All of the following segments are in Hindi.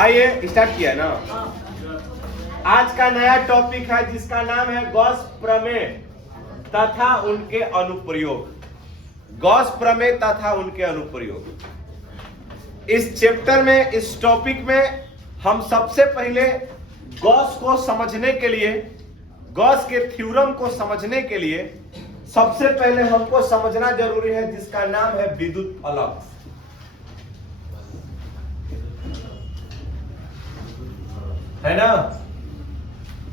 आइए स्टार्ट किया ना। आज का नया टॉपिक है जिसका नाम है गॉस प्रमेय तथा उनके अनुप्रयोग। गॉस प्रमेय तथा उनके अनुप्रयोग। इस चैप्टर में, इस टॉपिक में हम सबसे पहले गॉस को समझने के लिए, गॉस के थ्योरम को समझने के लिए सबसे पहले हमको समझना जरूरी है जिसका नाम है विद्युत फलक। है ना?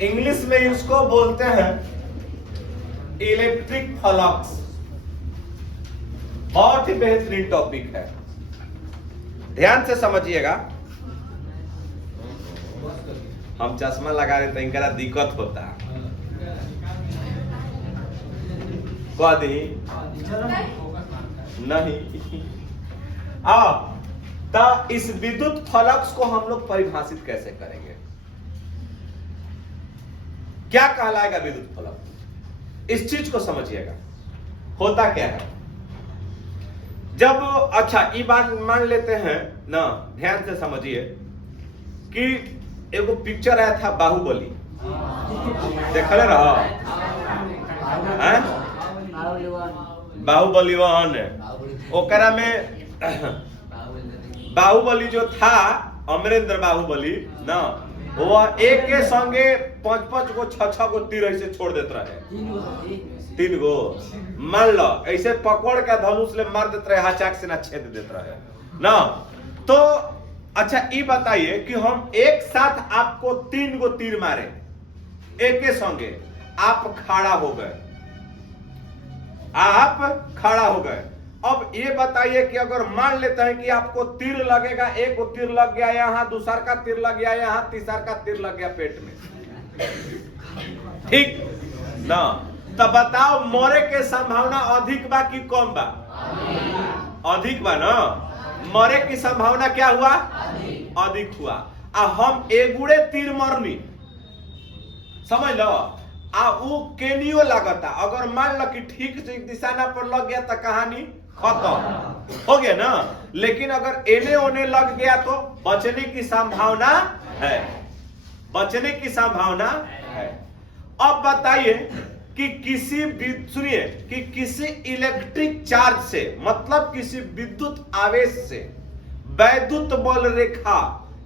इंग्लिश में इसको बोलते हैं इलेक्ट्रिक फ्लक्स। बहुत ही बेहतरीन टॉपिक है, ध्यान से समझिएगा। हम चश्मा लगा रहे तो इनका दिक्कत होता है। नहीं तो इस विद्युत फ्लक्स को हम लोग परिभाषित कैसे करेंगे? क्या कहलाएगा विद्युत फलक? इस चीज को समझिएगा। होता क्या है जब, अच्छा ये बात मान लेते हैं ना, ध्यान से समझिए कि एगो पिक्चर आया था बाहुबली, देखले रहा? बाहुबली 1। ओकरा में बाहुबली जो था, अमरेंद्र बाहुबली ना, वो एक के संगे 5-5 गो 6-6 गो तीर ऐसे छोड़ देते रहे। 3 गो मान लो ऐसे पकड़ के धनुष ले मार देते रहे, हाचाक से ना छेद देते रहे ना। तो अच्छा ये बताइए कि हम एक साथ आपको 3 गो तीर मारे एक के संगे, आप खड़ा हो गए, आप खड़ा हो गए। अब ये बताइए कि अगर मान लेते हैं कि आपको तीर लगेगा, एक को तीर लग गया यहाँ, दूसरा का तीर लग गया यहाँ, तीसरा का तीर लग गया पेट में, ठीक ना? तो बताओ मरे के संभावना अधिक बा कि कम बा? अधिक बा ना। मरे की संभावना क्या हुआ? अधिक हुआ। हम एगुड़े तीर मरनी, समझ लो, वो केनियो लगता। अगर मान लो कि ठीक से दिशाना पर लग गया तो कहानी खत्म हो गया ना। लेकिन अगर एने ओने लग गया तो बचने की संभावना है, बचने की संभावना है। अब बताइए कि सुनिए कि किसी इलेक्ट्रिक चार्ज से, मतलब किसी विद्युत आवेश से वैद्युत बल रेखा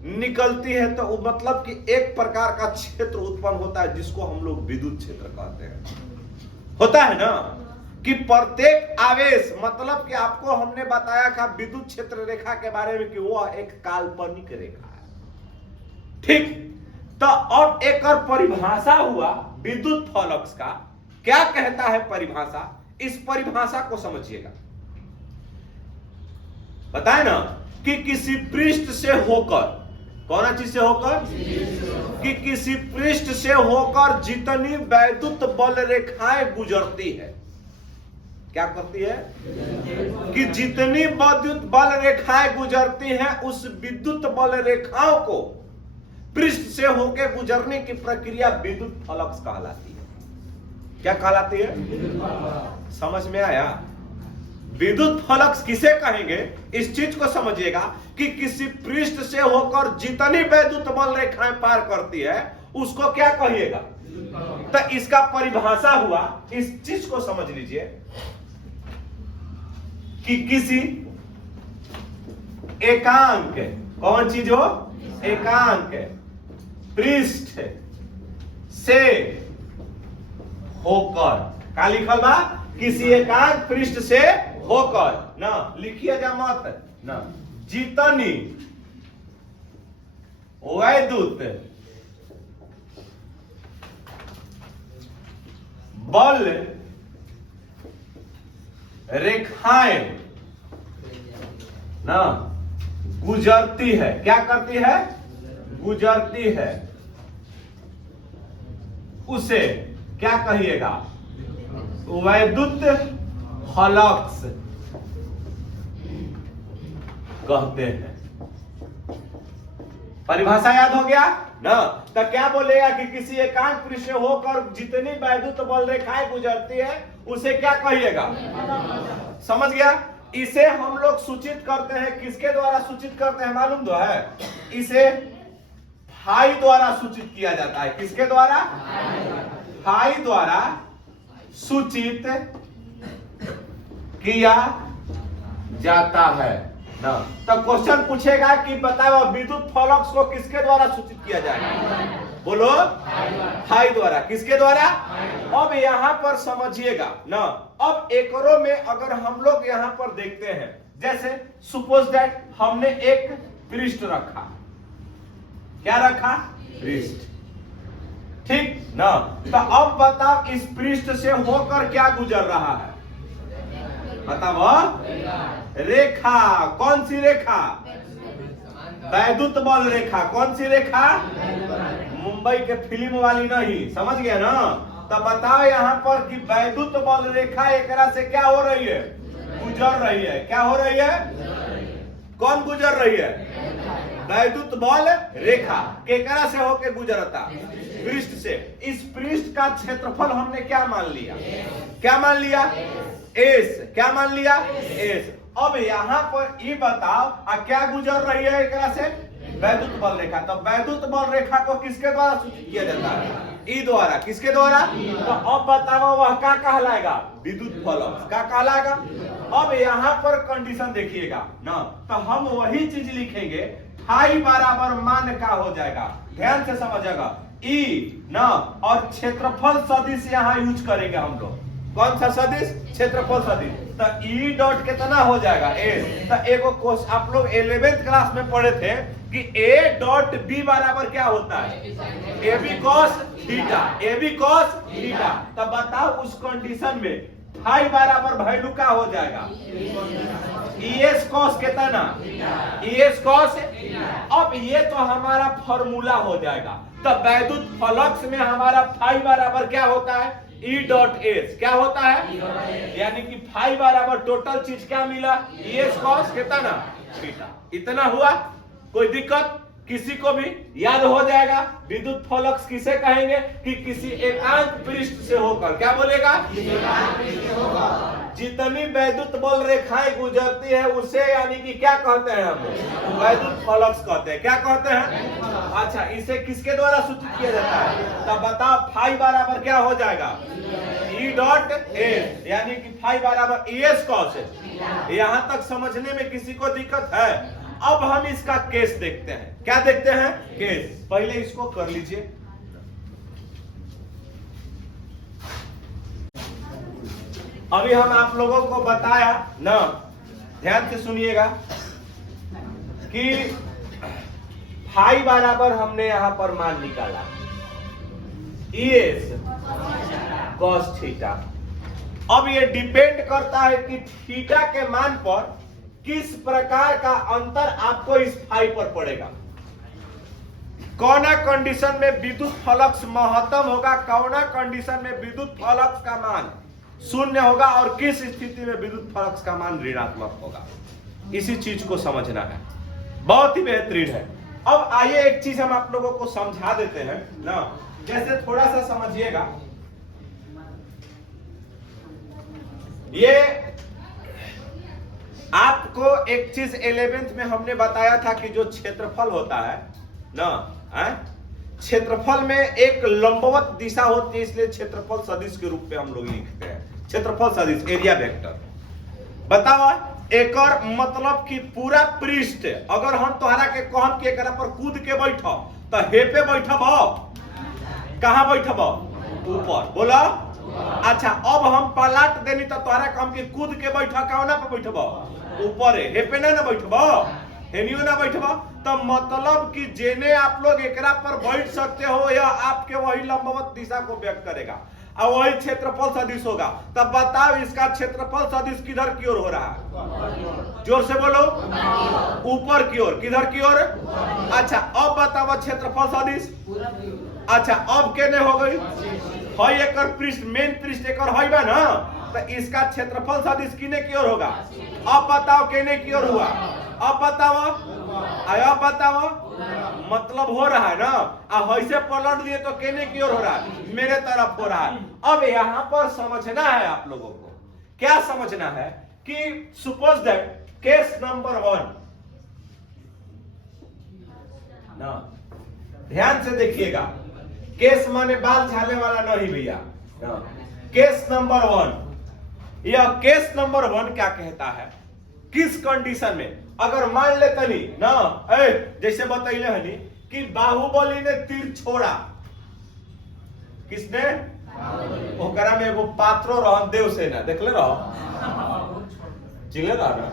निकलती है तो मतलब कि एक प्रकार का क्षेत्र उत्पन्न होता है जिसको हम लोग विद्युत क्षेत्र कहते हैं। होता है ना कि प्रत्येक आवेश, मतलब कि आपको हमने बताया था विद्युत क्षेत्र रेखा के बारे में कि वो एक काल्पनिक रेखा है, ठीक? तो अब एक और परिभाषा हुआ विद्युत फलक्स का। क्या कहता है परिभाषा? इस परिभाषा को समझिएगा। बताए ना कि किसी पृष्ठ से होकर, कौन चीज से होकर? कि किसी पृष्ठ से होकर जितनी वैद्युत बल रेखाएं गुजरती है, क्या करती है? कि जितनी विद्युत बल रेखाएं गुजरती हैं उस विद्युत बल रेखाओं को पृष्ठ से होकर गुजरने की प्रक्रिया विद्युत फलक्स कहलाती है। क्या कहलाती है? समझ में आया? विद्युत फलक्स किसे कहेंगे इस चीज को समझिएगा कि किसी पृष्ठ से होकर जितनी वैद्युत बल रेखाएं पार करती है उसको क्या कहिएगा? तो इसका परिभाषा हुआ, इस चीज को समझ लीजिए कि किसी एकांक, कौन चीज हो? एकांक पृष्ठ से होकर, क्या लिखल बा? किसी एकांक पृष्ठ से होकर ना, लिखिए जा मत ना, जितनी वैद्युत बल रेखाएं ना गुजरती है, क्या करती है? गुजरती है, उसे क्या कहिएगा? वैद्युत फलक्स कहते हैं। परिभाषा याद हो गया ना? तो क्या बोलेगा कि किसी एकांक पृष्ठ से होकर जितनी वैद्युत बल रेखाएं गुजरती है उसे क्या कहिएगा? समझ गया? इसे हम लोग सूचित करते हैं, किसके द्वारा सूचित करते हैं मालूम तो है? इसे फाई द्वारा सूचित किया जाता है। किसके द्वारा? फाई द्वारा सूचित किया जाता है ना। तो क्वेश्चन पूछेगा कि बताओ विद्युत फलक्स को किसके द्वारा सूचित किया जाएगा? बोलो, फाई द्वारा। किसके द्वारा? अब यहां पर समझिएगा ना। अब एकरों में अगर हम लोग यहां पर देखते हैं, जैसे सपोज दैट हमने एक पृष्ठ रखा। क्या रखा? पृष्ठ। ठीक ना। तो अब बताओ इस पृष्ठ से होकर क्या गुजर रहा है? बताओ। रेखा। कौन सी रेखा? वैद्युत बल रेखा। कौन सी रेखा? मुंबई के फिल्म वाली नहीं, समझ गया ना। तो बताओ यहाँ पर कि वैद्युत बल रेखा एकरा से क्या हो रही है? गुजर रही है। क्या हो रही है? कौन गुजर रही है? वैद्युत बल रेखा केकरा से होके गुजरता? पृष्ठ से। इस पृष्ठ का क्षेत्रफल हमने क्या मान लिया? क्या मान लिया? एस। क्या मान लिया? एस। अब यहाँ पर ये बताओ क्या गुजर रही है एकरा से? वैद्युत बल रेखा। तो वैद्युत बल रेखा को किसके द्वारा सूचित किया जाता है? ई द्वारा। किसके द्वारा? तो अब बताओ वह क्या कहलाएगा? विद्युत फलक। क्या कहलाएगा? अब यहाँ पर कंडीशन देखिएगा ना। तो हम वही चीज लिखेंगे, फाई बराबर मान का हो जाएगा। ध्यान से समझिएगा। ई ना और क्षेत्रफल सदिश यहाँ यूज करेंगे हम लोग। कौन सा सदिश? क्षेत्रफल सदिश। तो ई डॉट कितना हो जाएगा? एस। तो एगो आप लोग 11th क्लास में पढ़े थे कि ए डॉट बी बराबर क्या होता है? A B cos theta. A B cos theta. तो बताओ उस कंडीशन में फाई बराबर वैल्यू क्या हो जाएगा? ईएस कॉस कितना? ES cos. अब ये तो हमारा फॉर्मूला हो जाएगा। तो वैद्युत फलक्स में हमारा फाई बराबर क्या होता है? E dot S. क्या होता है? यानी कि फाई बराबर टोटल चीज क्या मिला? ईएस कॉस कितना? थीटा। इतना हुआ। कोई दिक्कत? किसी को भी याद हो जाएगा। विद्युत फलक्स किसे कहेंगे? कि किसी एकांक पृष्ठ से होकर। क्या बोलेगा? जितनी वैद्युत बल रेखाएं गुजरती है उसे यानी कि क्या कहते हैं हम? वैद्युत फलक्स कहते हैं। क्या कहते हैं? अच्छा, इसे किसके द्वारा सूचित किया जाता है? तब बताओ फाई बराबर क्या हो जाएगा? E dot S. यानी कि फाई बराबर ईएस कॉस है। यहां तक समझने में किसी को दिक्कत है? अब हम इसका केस देखते हैं। क्या देखते हैं? केस। पहले इसको कर लीजिए। अभी हम आप लोगों को बताया ना, ध्यान से सुनिएगा कि फाई बराबर हमने यहां पर मान निकाला ईएस कॉस थीटा। अब ये डिपेंड करता है कि थीटा के मान पर किस प्रकार का अंतर आपको इस फाई पर पड़ेगा। कौना कंडीशन में विद्युत फलक्स महत्तम होगा, कौना कंडीशन में विद्युत फलक्स का मान शून्य होगा और किस स्थिति में विद्युत फलक्स का मान ऋणात्मक होगा। इसी चीज को समझना है। बहुत ही बेहतरीन है। अब आइए एक चीज हम आप लोगों को समझा देते हैं ना। जैसे थोड़ा सा समझिएगा, ये आपको एक चीज 11th में हमने बताया था कि जो क्षेत्रफल होता है ना, क्षेत्रफल में एक लंबवत दिशा होती है, इसलिए क्षेत्रफल सदिश के रूप में हम लोग लिखते हैं। क्षेत्रफल सदिश, एरिया वेक्टर। बताओ एकर मतलब कि पूरा पृष्ठ अगर हम तोहरा के कहम कि एकरा पर कूद के बैठो तो हे पे बैठब, कहां बैठब? ऊपर। बोला। अच्छा, अब हम पलट देनी तो तोहरा कहम कि कूद के बैठा, कौना पे बैठब? ऊपर है। हे पे ना बैठब, हेनियो ना बैठब। तो मतलब कि जेने आप लोग एकरा पर बैठ सकते हो या आपके वही लंबवत दिशा को व्यक्त करेगा और वही क्षेत्रफल सदिश होगा। तब बताओ इसका क्षेत्रफल सदिश किधर की ओर हो रहा है? जोर से बोलो। ऊपर की ओर। किधर की ओर? अच्छा, अब बताओ क्षेत्रफल सदिश। अच्छा, अब केने हो गई? हई एकर पृष्ठ, मेन पृष्ठ एकर हई बा ना, तो इसका क्षेत्रफल सदिश किने की ओर होगा? अब बताओ केने की ओर हुआ? अब बताओ, अब बताओ। मतलब हो रहा है ना। ऐसे पलट दिए तो केने की ओर हो रहा है? मेरे तरफ हो रहा है। अब यहाँ पर समझना है आप लोगों को, क्या समझना है कि सपोज दैट केस नंबर 1 ना, ध्यान से देखिएगा, केस माने बाल झाड़ने वाला नहीं भैया। केस नंबर 1, यह केस नंबर 1 क्या कहता है, किस कंडीशन में, अगर मान लेते नहीं ना, जैसे बतैले हनी कि बाहुबली ने तीर छोड़ा, किसने, ओकरा में एगो पात्रो रह देवसेना, देखले रहो, चिल्ले रहो ना,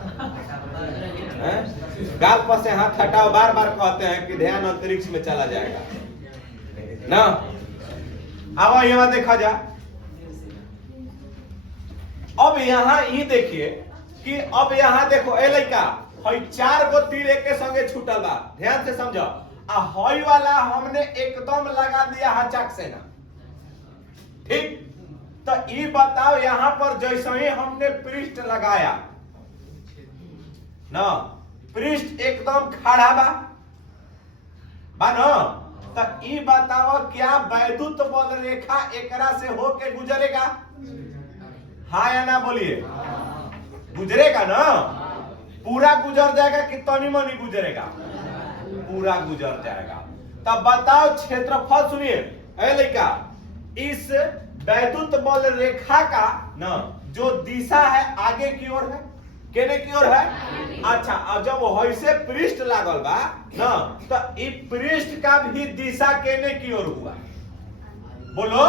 गाल पर से हाथ हटाओ, बार बार कहते हैं कि ध्यान अंतरिक्ष में चला जाएगा ना। अब यहां देखा जा, अब यहां ये देखिए कि अब यहां देखो, ए लड़का हई 4 गो तीर एक संगे छूटल बा, ध्यान से समझो, आ हई वाला हमने एकदम लगा दिया हचाक से ना, ठीक। तो ये बताओ यहां पर जैसे ही हमने पृष्ठ लगाया ना, पृष्ठ एकदम खड़ा बा ना, तो ये बताओ क्या वैद्युत बल रेखा एकरा से होके गुजरेगा, हाँ या ना बोलिए, गुजरेगा ना, पूरा गुजर जाएगा कि तनी मनी गुजरेगा, पूरा गुजर जाएगा। तब बताओ क्षेत्रफल, सुनिए ए लड़का, इस वैद्युत बल रेखा का ना जो दिशा है आगे की ओर है, केने की ओर है, अच्छा, और जब वैसे पृष्ठ लागल बा ना, तो इस पृष्ठ का भी दिशा केने की ओर हुआ, बोलो,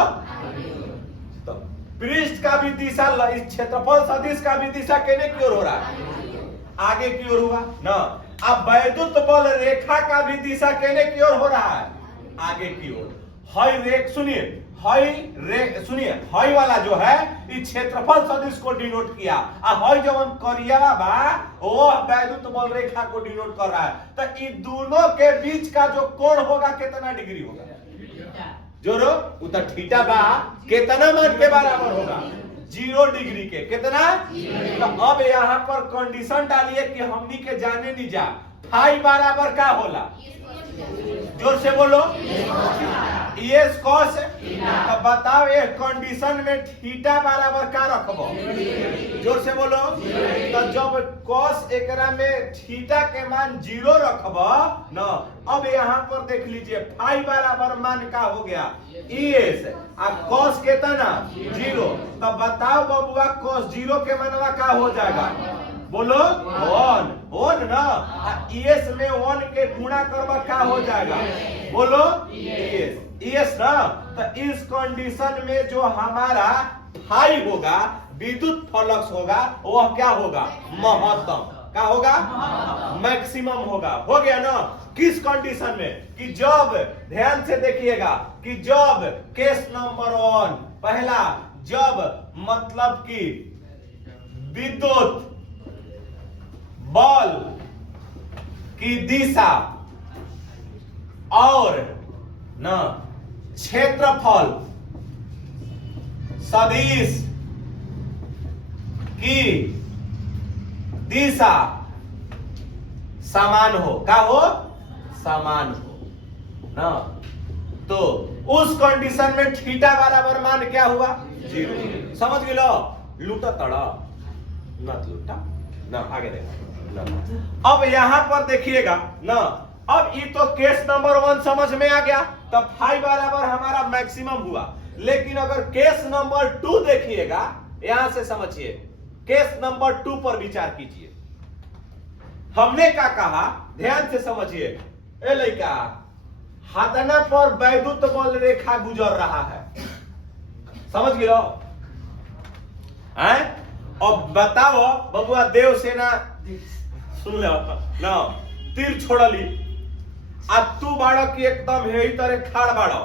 तो पृष्ठ का भी दिशा, इस क्षेत्रफल सदिश का भी दिशा केने की ओर हो रहा है, आगे की ओर हुआ ना। अब वैद्युत बल रेखा का भी दिशा केने की ओर हो रहा है, आगे की ओर। हई रेख, सुनिए, सुनिए, हई वाला जो है इस क्षेत्रफल सदिश को डिनोट किया, और हई जवन करिया बा वो वैद्युत बल रेखा को डिनोट कर रहा है। तो इन दोनों के बीच का जो कोण होगा कितना डिग्री होगा, जोरो उतना थीटा बा कितना मान के बराबर होगा, 0 डिग्री के, कितना। तो अब यहाँ पर कंडीशन डालिए कि हमनी के जाने नहीं जा, फाई बराबर क्या होला, जोर से बोलो, यस कॉस। तो बताओ ये कंडीशन में थीटा बराबर क्या रखबो, जोर से बोलो। तो जब कॉस एकरा में थीटा के मान 0 रखबो ना, अब यहाँ पर देख लीजिए फाई बराबर मान का हो गया एस, अब कॉस कितना 0। तो बताओ बबुआ कॉस 0 के मनवा का हो जाएगा, बोलो 1 ना, एस में 1 के गुणा करवा क्या हो जाएगा, बोलो एस ना। तो इस कंडीशन में जो हमारा फाई होगा, विद्युत फ्लक्स होगा, वह क्या होगा, महत्तम, क्या होगा, मैक्सिमम होगा, हो गया ना। किस कंडीशन में, कि जब, ध्यान से देखिएगा, कि जब केस नंबर 1 पहला, जब मतलब कि विद्युत बल की दिशा और न क्षेत्रफल सदिश की दिशा समान हो, क्या हो, समान हो ना, तो उस कंडीशन में थीटा बराबर मान क्या हुआ, 0। समझ गए, लूटा तड़ा न लूटा ना, आगे देखो। अब यहां पर देखिएगा ना, अब ये तो केस नंबर 1 समझ में आ गया, तब फाई बराबर हमारा मैक्सिमम हुआ। लेकिन अगर केस नंबर 2 देखिएगा, यहां से समझिए, केस नंबर 2 पर विचार कीजिए। हमने क्या कहा, ध्यान से समझिए, ए लड़का, हाथना पर वैद्युत बल रेखा गुजर रहा है, समझ गए, अब बताओ बबुआ, देवसेना सुन ले ना, तीर छोड़ली, आ तू बाड़ो की एकदम यही तरह खाड़ बाड़ो,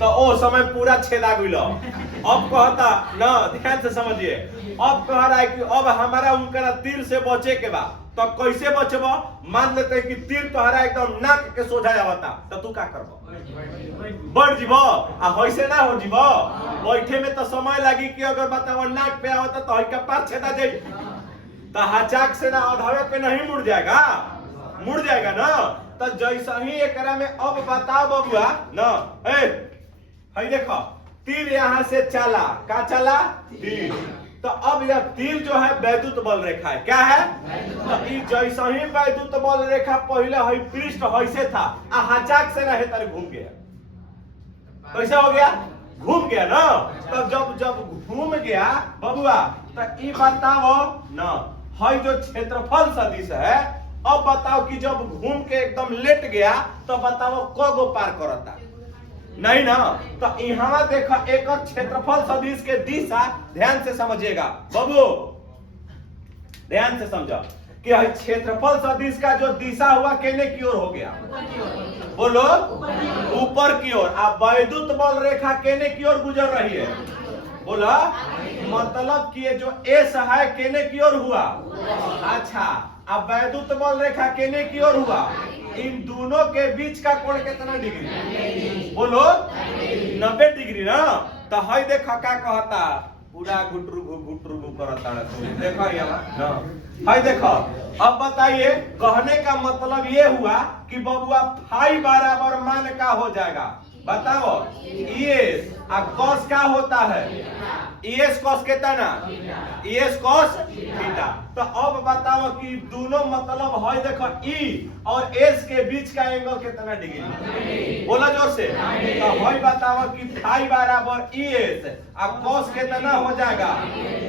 तो ओ समय पूरा छेदा गइल। अब कहता ना, ध्यान से समझिए, अब कह रहा है कि अब हमारा उनका तीर से बचे के बा, तो कैसे बचबो, मान लेते हैं कि तीर तोहरा एकदम नाक के सोझा आवता, तो तू का करबो, बढ़ जीवो, आ वैसे ना हो जीवो, बैठे में तो समय लगी, कि अगर बताओ नाक पे आवता तो हई पार छेदा जाई, तो हचाक से ना अधवे पे नहीं मुड़ जाएगा, मुड़ जाएगा ना। तो जैसा ही एकरा में अब बताओ बबुआ ना, हई देखो तीर यहां से चला, का चला, तीर, तो अब यह तीर जो है वैद्युत बल रेखा है। क्या है? तो जैसा ही वैद्युत बल रेखा पहले है पृष्ठ ऐसे था, हचाक से रहे तर घूम गया। कैसे हो गया? घूम गया ना। तब जब घूम गया बबुआ, तो ये बताओ ना, है जो क्षेत्रफल सदिश है, अब बताओ कि जब घूम के एकदम लेट गया तो बताओ को पार करता? नहीं ना। तो यहाँ देखो एक क्षेत्रफल सदिश के दिशा ध्यान से समझिएगा बबू, ध्यान से समझो कि क्षेत्रफल सदिश का जो दिशा हुआ केने की ओर हो गया? बोलो, ऊपर की ओर। अब वैद्युत बल रेखा केने की ओर गुजर रही है? बोला, मतलब कि ये जो एस है केने की ओर हुआ? अच्छा, अब वैद्युत बल रेखा केने की ओर हुआ? इन दोनों के बीच का कोण कितना डिग्री? बोलो, 90 डिग्री ना। तो है देखा क्या कहता, पूरा गुटरू करता है। देखो यहाँ है देखो। अब बताइए, कहने का मतलब ये हुआ कि बबुआ फाई बराबर मान का हो जाएगा? बताओ, ईएस और कॉस क्या होता है? ईएस कॉस कितना? ES cos theta. तो अब बताओ कि दोनों मतलब है देखो ई और एस के बीच का एंगल कितना डिग्री? बोला जोर से। तो है बताओ कि फाई बराबर ईएस और कॉस कितना हो जाएगा?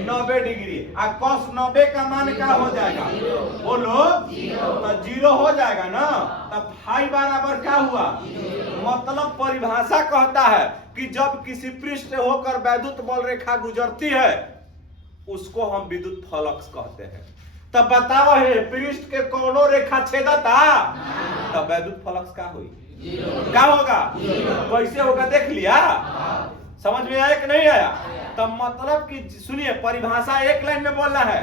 90 डिग्री। और कॉस 90 का मान क्या हो जाएगा? बोलो, तो 0 हो जाएगा ना। तब फाई बराबर क्या हुआ? मतलब परिभाषा कहता है कि जब किसी पृष्ठ से होकर वैद्युत बल रेखा गुजरती है उसको हम विद्युत फलक्स कहते हैं। तब बताओ है पृष्ठ के कोनो रेखा छेदता? तब वैद्युत फलक्स क्या हुई? क्या होगा? कैसे होगा देख लिया? समझ में आया कि नहीं आया? तब मतलब कि सुनिए, परिभाषा एक लाइन में बोलना है।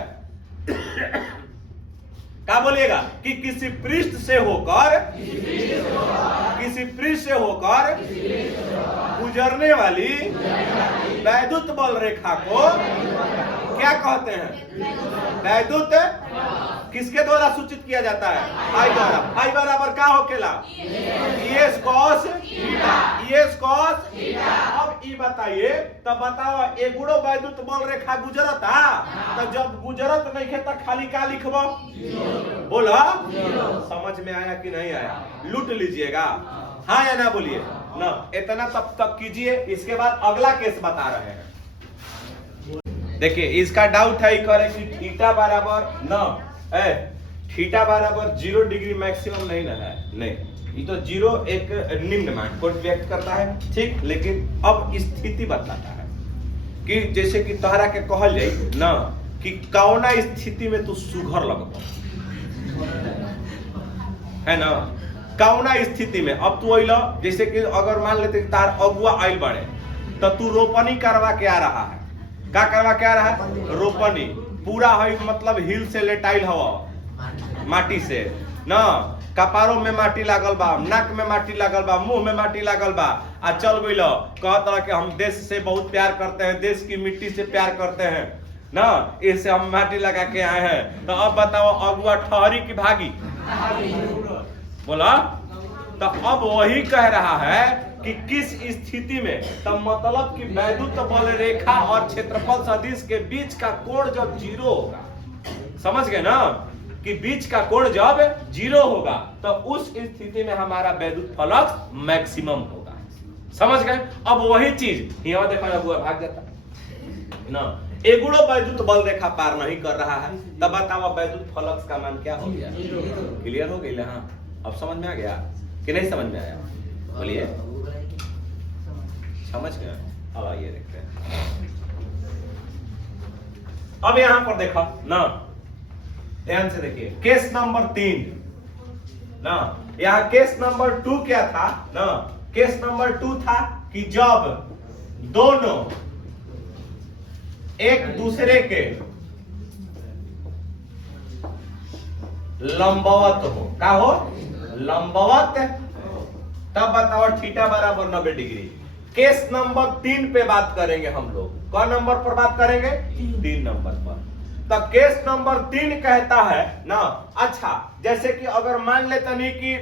क्या बोलिएगा कि किसी पृष्ठ से होकर गुजरने वाली वैद्युत बल रेखा को क्या कहते हैं? वैद्युत किसके द्वारा सूचित किया जाता है? फाई द्वारा। फाई बराबर क्या होकेला? ES cos theta. ES cos theta. अब ये बताइए, तब बताओ एगुड़ो वैद्युत बल रेखा गुजरता? तो जब गुजरत नहीं है तो खाली क्या लिखबो? बोला, समझ में आया कि नहीं आया? लूट लीजिएगा, हाँ या ना बोलिए ना। इतना तब तक कीजिए, इसके बाद अगला केस बता रहे हैं। देखिए, इसका डाउट है करे कि थीटा बराबर न है, थीटा बराबर 0 डिग्री मैक्सिमम नहीं ना है। नहीं, ये तो 0 एक निम्न मान को व्यक्त करता है, ठीक। लेकिन अब स्थिति बताता है कि जैसे कि तोहरा के कहल जाए ना कि कौना स्थिति में तू सुघर लगता है ना, कौना स्थिति में। अब तू अइला, जैसे कि अगर मान लेते तार अगुआ आइल बने तो तू रोपनी करवा के आ रहा है। क्या करवा के आ रहा है? रोपनी। पूरा है मतलब हिल से लेटाइल हवा माटी से ना, कपारों में माटी लागल बा, नाक में माटी लागल बा, मुंह में माटी लागल बा। आ चल गइल कहता कि हम देश से बहुत प्यार करते हैं, देश की मिट्टी से प्यार करते हैं ना, इससे हम माटी लगा के आए हैं। तो अब बताओ अगुआ ठहरी की भागी? बोला। तो अब वही कह रहा है कि किस स्थिति में, तब मतलब कि वैद्युत बल रेखा और क्षेत्रफल सदिश के बीच का कोण जब 0 होगा, समझ गए ना, कि बीच का कोण जब 0 होगा तो उस स्थिति में हमारा वैद्युत फलक्स मैक्सिमम होगा। समझ गए? अब वही चीज यहाँ देखा हुआ भाग जाता ना, एगुड़ो वैद्युत बल रेखा पार नहीं कर रहा है, तब बताओ वैद्युत फलक्स का मान क्या हो गया? क्लियर हो गया? हाँ, अब समझ में आ गया कि नहीं समझ में आया? बोलिए, समझ गए? अब आइए देखते हैं। अब यहां पर देखो ना, ध्यान से देखिए, केस नंबर 3 ना। यहां केस नंबर 2 क्या था ना? केस नंबर 2 था कि जब दोनों एक दूसरे के लंबवत हो। क्या हो? लंबवत। तब बताओ थीटा बराबर 90 डिग्री। केस नंबर 3 पे बात करेंगे हम लोग। कौन नंबर पर बात करेंगे? 3 नंबर पर। तब केस नंबर 3 कहता है ना, अच्छा जैसे कि अगर मान लेते नहीं कि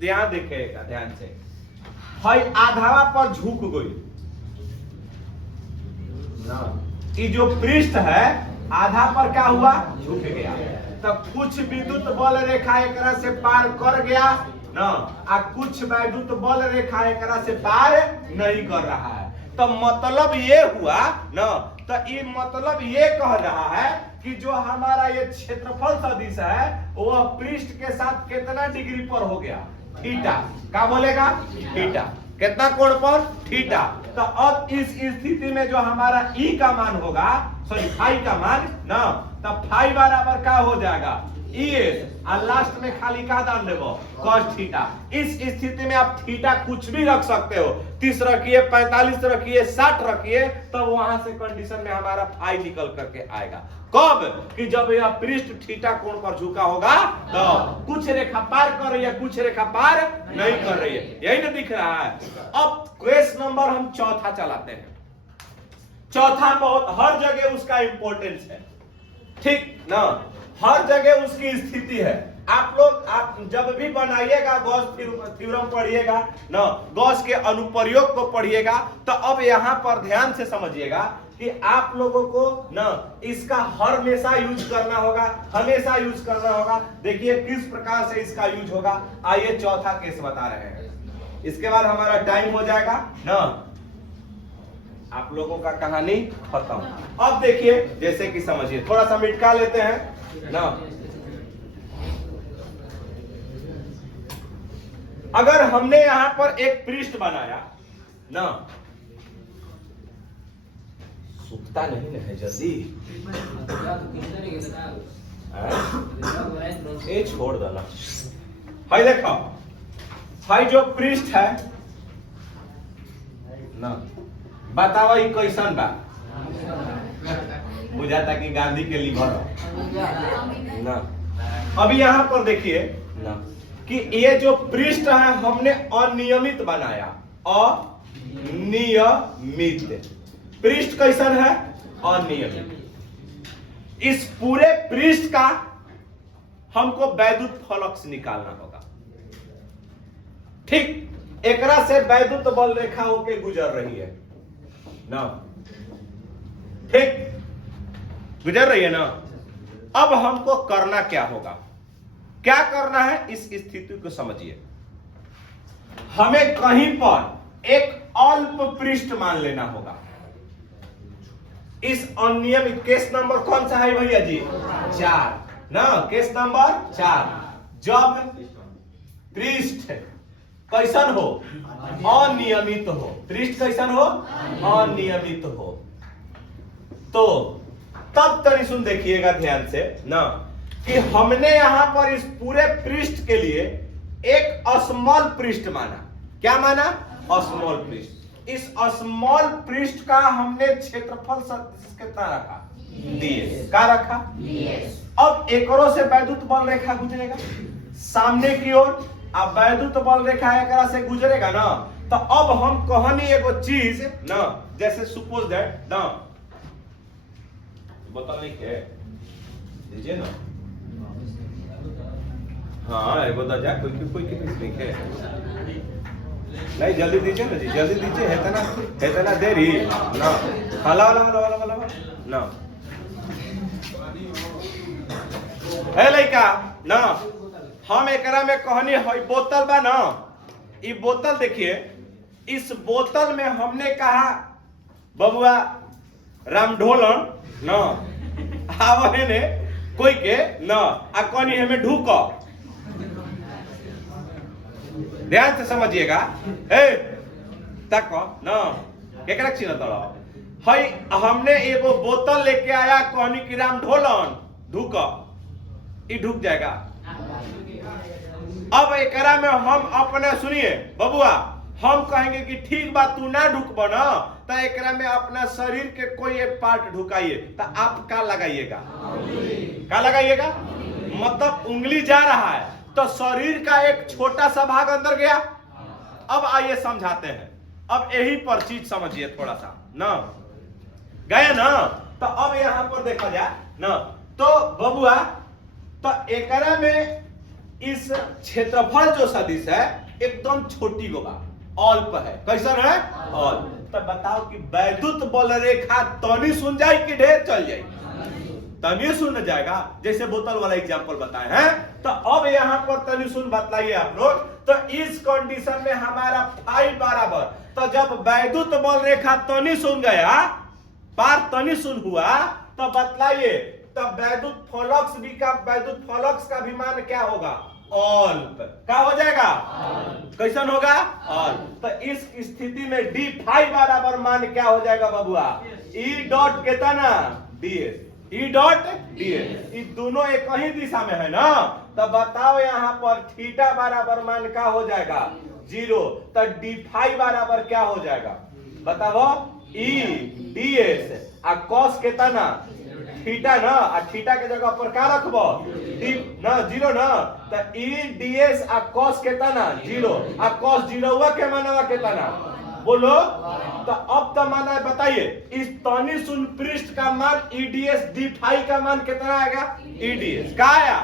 ध्यान देखिएगा, ध्यान से, हाई आधावा पर झुक गई ना, कि जो पृष्ठ है आधा पर क्या हुआ, झुक गया। तब कुछ विद्युत बल रेखा एकरा से पार कर गया ना, आ कुछ विद्युत बल रेखा एकरा से पार नहीं कर रहा है। तो मतलब ये हुआ ना, तो ये मतलब ये कह रहा है कि जो हमारा ये क्षेत्रफल सदिश है वह पृष्ठ के साथ कितना डिग्री पर हो गया, थीटा। क्या बोलेगा, थीटा। कितना कोण पर, थीटा। तो अब इस स्थिति में जो हमारा ई का मान होगा, सॉरी फाई का मान ना, तब फाई बराबर क्या हो जाएगा, ES, और लास्ट में खाली क्या डाल देबो, cos थीटा। इस स्थिति में आप थीटा कुछ भी रख सकते हो, 30 रखिए, 45 रखिए, 60 रखिए, तब वहां से कंडीशन में हमारा फाई निकल करके आएगा। कब, कि जब यह पृष्ठ थीटा कोण पर झुका होगा, तो कुछ रेखा पार कर रही है, कुछ रेखा पार नहीं कर रही है, यही ना दिख रहा है। अब क्वेश्चन नंबर हम चौथा चलाते हैं। चौथा बहुत हर जगह उसका इंपॉर्टेंस है, ठीक ना, हर जगह उसकी स्थिति है। आप लोग आप जब भी बनाइएगा गॉस थ्योरम पढ़िएगा ना, गॉस के अनुप्रयोग को पढ़िएगा, तो अब यहां पर ध्यान से समझिएगा कि आप लोगों को ना इसका हमेशा यूज करना होगा, हमेशा यूज करना होगा। देखिए किस प्रकार से इसका यूज होगा। आइए चौथा केस बता रहे हैं, इसके बाद हमारा टाइम हो जाएगा ना, आप लोगों का कहानी खत्म। अब देखिए जैसे कि समझिए, थोड़ा सा मिटका लेते हैं ना। अगर हमने यहां पर एक पृष्ठ बनाया ना, सूखता नहीं है जल्दी, ये छोड़ देना। भाई देखो, भाई जो पृष्ठ है ना, बताओ ये कैसन बा, बुझाता कि गांधी के लीवर ना। अभी यहां पर देखिए ना कि ये जो पृष्ठ है हमने अनियमित बनाया, अनियमित पृष्ठ कैसन है, अनियमित। इस पूरे पृष्ठ का हमको वैद्युत फ्लक्स निकालना होगा, ठीक। एकरा से वैद्युत बल रेखा होके गुजर रही है ना, ठीक, गुजर रही है ना। अब हमको करना क्या होगा, क्या करना है, इस स्थिति को समझिए। हमें कहीं पर एक अल्प पृष्ठ मान लेना होगा। इस अनियमित केस नंबर कौन सा है भैया जी, 4 ना, केस नंबर 4। जब पृष्ठ कैसन हो, अनियमित हो, पृष्ठ कैसन हो, अनियमित हो, तो तब तरी सुन देखिएगा ध्यान से ना, कि हमने यहां पर इस पूरे पृष्ठ के लिए एक स्मॉल पृष्ठ माना। क्या माना, स्मॉल पृष्ठ। इस स्मॉल पृष्ठ का हमने क्षेत्रफल कितना रखा, ds। क्या रखा, ds। अब एकरों से वैद्युत बल रेखा गुजरेगा सामने की ओर, अब वैद्युत बल रेखा एकरा से गुजरेगा ना, तो अब हम कहनी एगो चीज ना, जैसे सपोज दैट ना, बता नहीं के दीजिए ना, हाँ एगो दा जा, कोई नहीं है, नहीं जल्दी दीजिए ना जी, जल्दी दीजिए, है ना देरी ना, हला ना, है लइका ना। हम एकरा में कहनी है बोतल बा ना, ये बोतल देखिए, इस बोतल में हमने कहा बबुआ रामढोलन ना, आवहे ने कोई के ना, आ कहनी हमें ढूको। ध्यान से समझिएगा, तक ना केकरा चिन्ह तड़ा हई, हमने एगो बोतल लेके आया, कहनी कि रामढोलन ढूक, ई ढूक जाएगा। अब एकरा में हम अपने सुनिए बबुआ, हम कहेंगे कि ठीक बात तू ना ढुकबो ना, तो एकरा में अपना शरीर के कोई एक पार्ट ढुकाइए, तो आप क्या लगाइएगा, क्या लगाइएगा, मतलब उंगली जा रहा है तो शरीर का एक छोटा सा भाग अंदर गया। अब आइए समझाते हैं, अब यही पर चीज समझिए थोड़ा सा ना, गए ना। तो अब यहां पर देखा जाए ना, तो बबुआ, तो एकरा में इस क्षेत्रफल जो सदिश है एकदम छोटी गोबा, अल्प है। कैसन है? अल्प। तो बताओ कि वैद्युत बल रेखा तनी सुन जाए कि ढेर चल जाए? तनी सुन जाएगा। जैसे बोतल वाला एग्जांपल बताए हैं, तो अब यहाँ पर तनी सुन बतलाइए आप लोग। तो इस कंडीशन में हमारा फाई बराबर, तो जब वैद्युत बल रेखा तनी सुन गया, पार तनी सुन हुआ, तो बतलाइए तब वैद्युत फ्लक्स का भी मान क्या होगा? अल्प। क्या हो जाएगा? कैसन होगा? अल्प। तो इस स्थिति में डी फाई बराबर मान क्या हो जाएगा बबुआ? ई डॉट कितना? डीएस। E dot DS. ये दोनों एक ही दिशा में है ना, तो बताओ यहाँ पर थीटा बराबर मान क्या हो जाएगा? 0। तो डी फाई बराबर क्या हो जाएगा बताओ? ई डीएस आ कॉस कितना? थीटा ना, आ थीटा के जगह पर क्या रखबो? डी ना 0 ना, तो ई डीएस आ कॉस कितना? 0 आ कॉस 0 हुआ के मानवा कितना? बोलो। तो अब तो माना है, बताइए इस तनी सुन पृष्ठ का मान ईडीएस, डी फाई का मान कितना आएगा? ईडीएस का आया।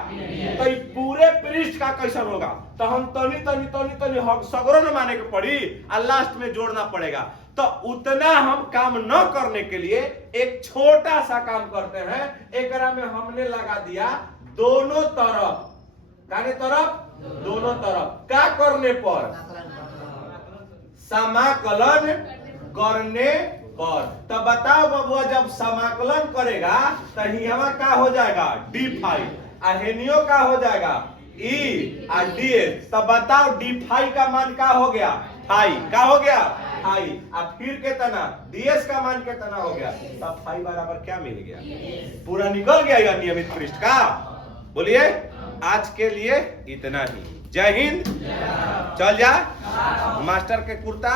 तो ये पूरे पृष्ठ का कैसा होगा? तो हम तनी तनी तनी तनी सगरों में माने के पड़ी और लास्ट में जोड़ना पड़ेगा। तो उतना हम काम न करने के लिए एक छोटा सा काम करते हैं। एकरा में हमने लगा दिया दोनों तरफ। काने तरफ? दोनों तरफ। क्या करने पर? समाकलन करने पर। तो बताओ बबुआ, जब समाकलन करेगा तो यहाँ क्या हो जाएगा? D phi. अहेनियो का हो जाएगा? ई आ डीएस। तो बताओ डी फाई का मान क्या हो गया? फाई। क्या हो गया? फाई। अब फिर कितना? डीएस का मान कितना हो गया? तब फाई बराबर क्या मिल गया? पूरा निकल गया नियमित पृष्ठ का। बोलिए। आज के लिए इतना ही। जय हिंद। चल जा मास्टर के कुर्ता।